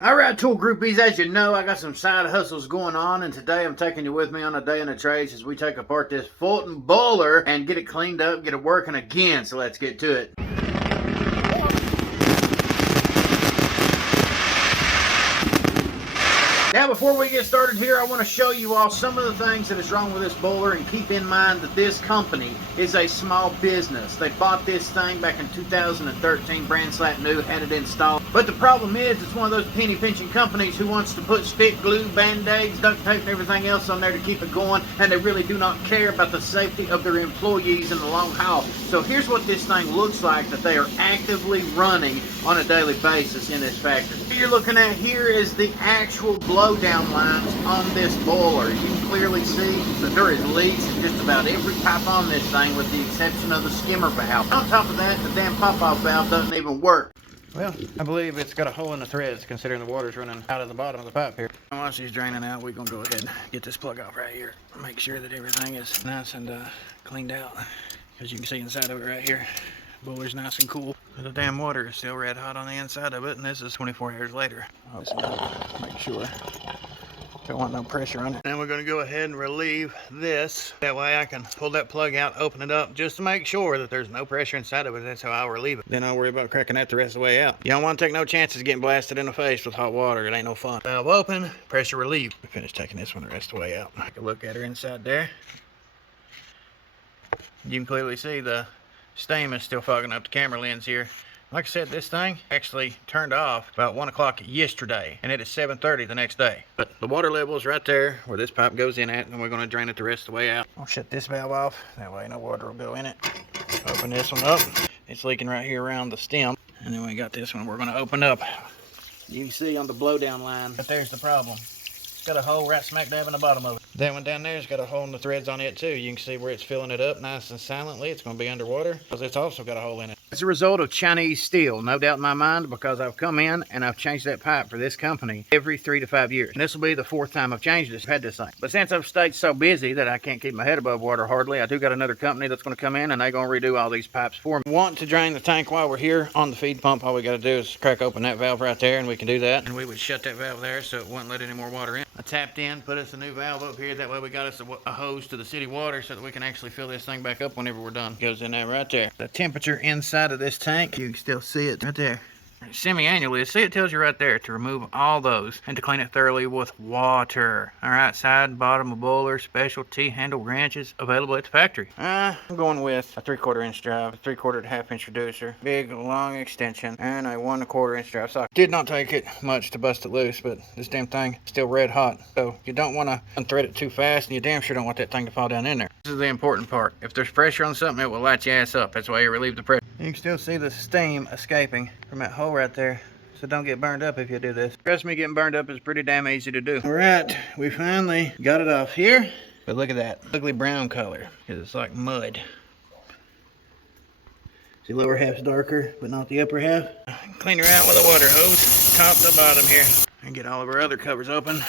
Alright, Tool Groupies, as you know, I got some side hustles going on, and today I'm taking you with me on a day in the trades as we take apart this Fulton boiler and get it cleaned up, get it working again. So let's get to it. Now, before we get started here, I want to show you all some of the things that is wrong with this boiler, and keep in mind that this company is a small business. They bought this thing back in 2013, brand slap new, had it installed. But the problem is, it's one of those penny pinching companies who wants to put stick glue, band-aids, duct tape, and everything else on there to keep it going, and they really do not care about the safety of their employees in the long haul. So here's what this thing looks like that they are actively running on a daily basis in this factory. What you're looking at here is the actual blowdown lines on this boiler. You can clearly see that there is leaks in just about every pipe on this thing, with the exception of the skimmer valve. On top of that, the damn pop-off valve doesn't even work. Well, I believe it's got a hole in the threads, considering the water's running out of the bottom of the pipe here. Once she's draining out, we're gonna go ahead and get this plug off right here. Make sure that everything is nice and cleaned out. As you can see inside of it right here, the boiler's nice and cool. The damn water is still red hot on the inside of it, and this is 24 hours later. Make sure. Don't want no pressure on it. And we're going to go ahead and relieve this. That way I can pull that plug out, open it up, just to make sure that there's no pressure inside of it. That's how I'll relieve it. Then I'll worry about cracking that the rest of the way out. You don't want to take no chances getting blasted in the face with hot water. It ain't no fun. Valve open, pressure relieved. We finished taking this one the rest of the way out. Take a look at her inside there. You can clearly see the steam is still fogging up the camera lens here. Like I said, this thing actually turned off about 1 o'clock yesterday, and it is 7:30 the next day. But the water level is right there where this pipe goes in at, and we're going to drain it the rest of the way out. I'll shut this valve off. That way no water will go in it. Open this one up. It's leaking right here around the stem. And then we got this one we're going to open up. You can see on the blowdown line, but there's the problem. It's got a hole right smack dab in the bottom of it. That one down there's got a hole in the threads on it too. You can see where it's filling it up nice and silently. It's going to be underwater because it's also got a hole in it. It's a result of Chinese steel, no doubt in my mind, because I've come in and I've changed that pipe for this company every 3 to 5 years. And this will be the 4th time I've changed this, had this thing. But since I've stayed so busy that I can't keep my head above water hardly, I do got another company that's going to come in and they're going to redo all these pipes for me. Want to drain the tank while we're here on the feed pump, all we got to do is crack open that valve right there, and we can do that. And we would shut that valve there so it wouldn't let any more water in. I tapped in, put us a new valve up here. That way we got us a hose to the city water so that we can actually fill this thing back up whenever we're done. Goes in there right there. The temperature inside of this tank, you can still see it right there. Semi-annually, see, it tells you right there to remove all those and to clean it thoroughly with water. All right, side and bottom of boiler, special T-handle wrenches available at the factory. I'm going with a 3/4 inch drive, a 3/4 to 1/2 inch reducer, big long extension, and a 1 1/4 inch drive socket. Did not take it much to bust it loose, but this damn thing is still red hot. So you don't want to unthread it too fast, and you damn sure don't want that thing to fall down in there. This is the important part. If there's pressure on something, it will light your ass up. That's why you relieve the pressure. You can still see the steam escaping from that hole right there. So don't get burned up if you do this. Trust me, getting burned up is pretty damn easy to do. All right, we finally got it off here. But look at that ugly brown color, because it's like mud. See, lower half's darker, but not the upper half. Clean her out with a water hose, top to bottom here. And get all of our other covers open.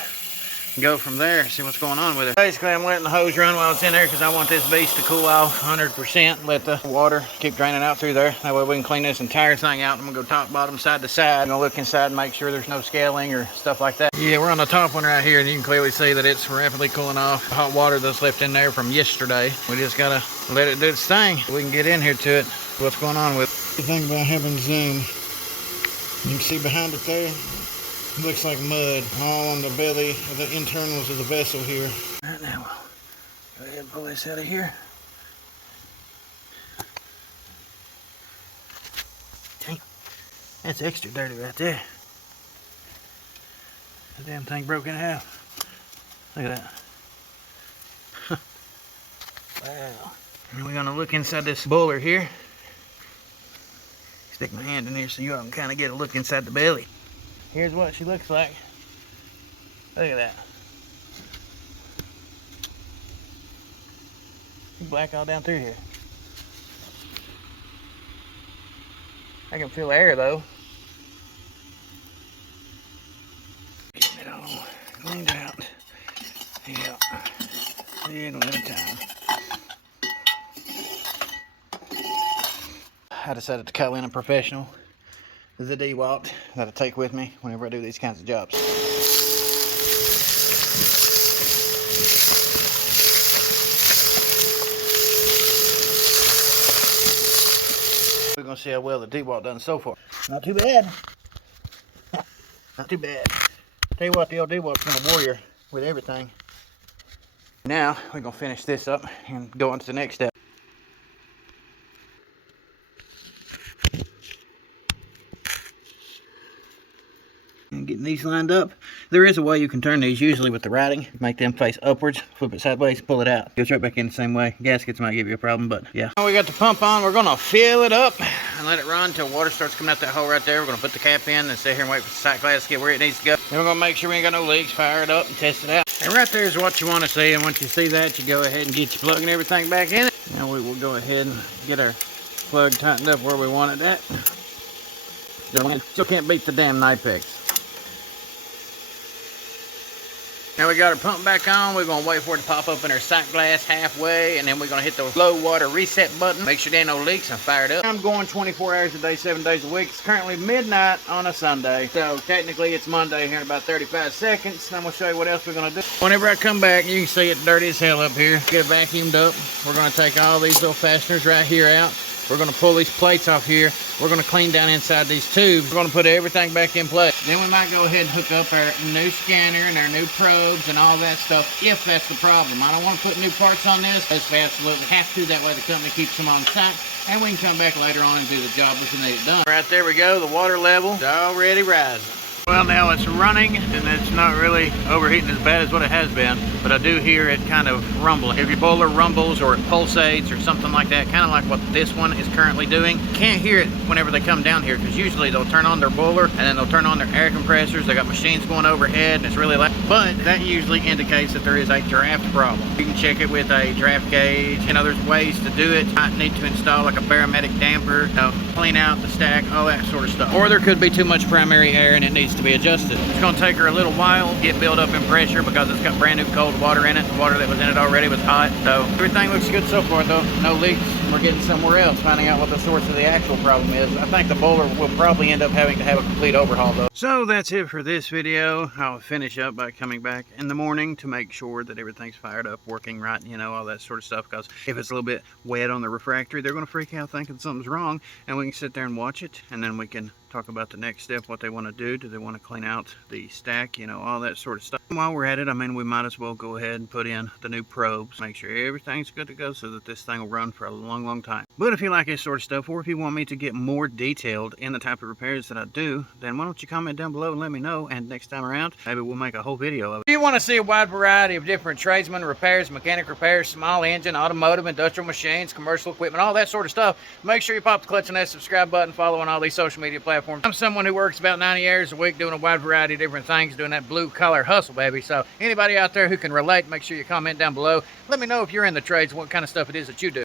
Go from there, see what's going on with it. Basically, I'm letting the hose run while it's in there because I want this beast to cool off 100%. Let the water keep draining out through there. That way we can clean this entire thing out. I'm gonna go top, bottom, side to side. I'm gonna look inside and make sure there's no scaling or stuff like that. Yeah, we're on the top one right here, and you can clearly see that it's rapidly cooling off. Hot water that's left in there from yesterday. We just gotta let it do its thing. We can get in here to it. What's going on with it. The thing about having zoom, you can see behind it there. It looks like mud all on the belly of the internals of the vessel here. All right, now we'll go ahead and pull this out of here. Dang, that's extra dirty right there. The damn thing broke in half. Look at that. Wow. And we're gonna look inside this boiler here. Stick my hand in here so you all can kind of get a look inside the belly. Here's what she looks like. Look at that. She's black all down through here. I can feel air though. Getting it all cleaned out. Yeah. Little at a time. I decided to call in a professional the Dewalt that I take with me whenever I do these kinds of jobs. We're gonna see how well the Dewalt done so far. Not too bad. Not too bad. Tell you what, the old Dewalt's been a warrior with everything. Now we're gonna finish this up and go on to the next step. And getting these lined up. There is a way you can turn these, usually with the routing. Make them face upwards, flip it sideways, pull it out. Goes right back in the same way. Gaskets might give you a problem, but yeah. Now we got the pump on. We're gonna fill it up and let it run until water starts coming out that hole right there. We're gonna put the cap in and sit here and wait for the sight glass to get where it needs to go. Then we're gonna make sure we ain't got no leaks, fire it up and test it out. And right there is what you want to see. And once you see that, you go ahead and get your plug and everything back in it. Now we will go ahead and get our plug tightened up where we want it at. Still can't beat the damn Knipex. Now we got our pump back on. We're gonna wait for it to pop up in our sight glass halfway, and then we're gonna hit the low water reset button. Make sure there ain't no leaks and fire it up. I'm going 24 hours a day, 7 days a week. It's currently midnight on a Sunday. So technically it's Monday here in about 35 seconds. And I'm gonna show you what else we're gonna do. Whenever I come back, you can see it dirty as hell up here. Get it vacuumed up. We're gonna take all these little fasteners right here out. We're gonna pull these plates off here. We're gonna clean down inside these tubes. We're gonna put everything back in place. Then we might go ahead and hook up our new scanner and our new probes and all that stuff, if that's the problem. I don't wanna put new parts on this, unless we absolutely have to. That way the company keeps them on site, and we can come back later on and do the job if we need it done. Right there we go, the water level is already rising. Well, now it's running, and it's not really overheating as bad as what it has been, but I do hear it kind of rumbling. If your boiler rumbles or it pulsates or something like that, kind of like what this one is currently doing, can't hear it whenever they come down here, because usually they'll turn on their boiler and then they'll turn on their air compressors. They got machines going overhead and it's really loud, but that usually indicates that there is a draft problem. You can check it with a draft gauge. You know, there's ways to do it. You might need to install like a barometric damper, clean out the stack, all that sort of stuff. Or there could be too much primary air and it needs to be adjusted. It's going to take her a little while to get built up in pressure because it's got brand new cold water in it. The water that was in it already was hot. So everything looks good so far though. No leaks. We're getting somewhere else, finding out what the source of the actual problem is. I think the boiler will probably end up having to have a complete overhaul though. So that's it for this video. I'll finish up by coming back in the morning to make sure that everything's fired up, working right, you know, all that sort of stuff, because if it's a little bit wet on the refractory, they're going to freak out thinking something's wrong, and we can sit there and watch it, and then we can talk about the next step, what they want to do. Do they want to clean out the stack, you know, all that sort of stuff. And while we're at it, I mean, we might as well go ahead and put in the new probes, make sure everything's good to go so that this thing will run for a long time. But if you like this sort of stuff, or if you want me to get more detailed in the type of repairs that I do, then why don't you comment down below and let me know, and next time around, maybe we'll make a whole video of it. If you want to see a wide variety of different tradesman repairs, mechanic repairs, small engine, automotive, industrial machines, commercial equipment, all that sort of stuff, make sure you pop the clutch on that subscribe button, follow on all these social media platforms. I'm someone who works about 90 hours a week doing a wide variety of different things, doing that blue collar hustle, baby. So anybody out there who can relate, make sure you comment down below. Let me know if you're in the trades, what kind of stuff it is that you do.